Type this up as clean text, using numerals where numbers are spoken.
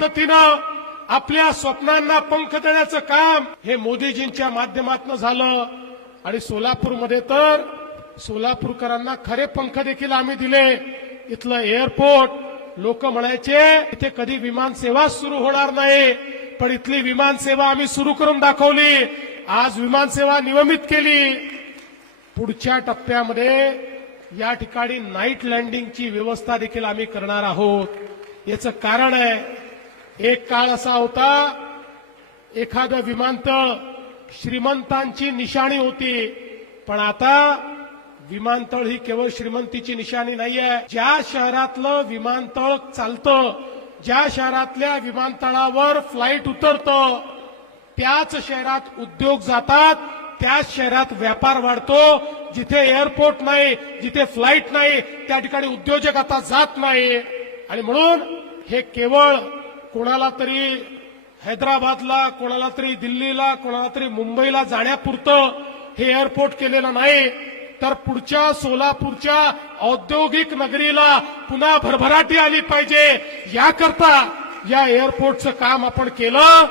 पद्धतीनं आपल्या स्वप्नांना पंख देण्याचं काम हे मोदीजींच्या माध्यमातून झालं। आणि सोलापूरमध्ये तर सोलापूरकरांना खरे पंख देखील आम्ही दिले। इथलं एअरपोर्ट लोक म्हणायचे इथे कधी विमान सेवा सुरू होणार नाही, पण इथली विमान सेवा आम्ही सुरू करून दाखवली। आज विमान सेवा नियमित केली। पुढच्या टप्प्यामध्ये या ठिकाणी नाईट लँडिंगची व्यवस्था देखील आम्ही करणार आहोत। याचं कारण आहे, एक काळ असा होता एखादं विमानतळ श्रीमंतांची निशाणी होती, पण आता विमानतळ ही केवळ श्रीमंतीची निशाणी नाहीये। ज्या शहरातलं विमानतळ चालतं, ज्या शहरातल्या विमानतळावर फ्लाईट उतरतं, त्याच शहरात उद्योग जातात, त्याच शहरात व्यापार वाढतो। जिथे एअरपोर्ट नाही, जिथे फ्लाईट नाही, त्या ठिकाणी उद्योजक आता जात नाही। आणि म्हणून हे केवळ कोणाला तरी हैदराबादला, कोणाला तरी दिल्लीला, कोणाला तरी मुंबईला जाण्यापुरतं हे एअरपोर्ट केलेलं नाही, तर पुढच्या सोलापूरच्या औद्योगिक नगरीला पुन्हा भरभराटी आली पाहिजे, याकरता या एअरपोर्टचं काम आपण केलं।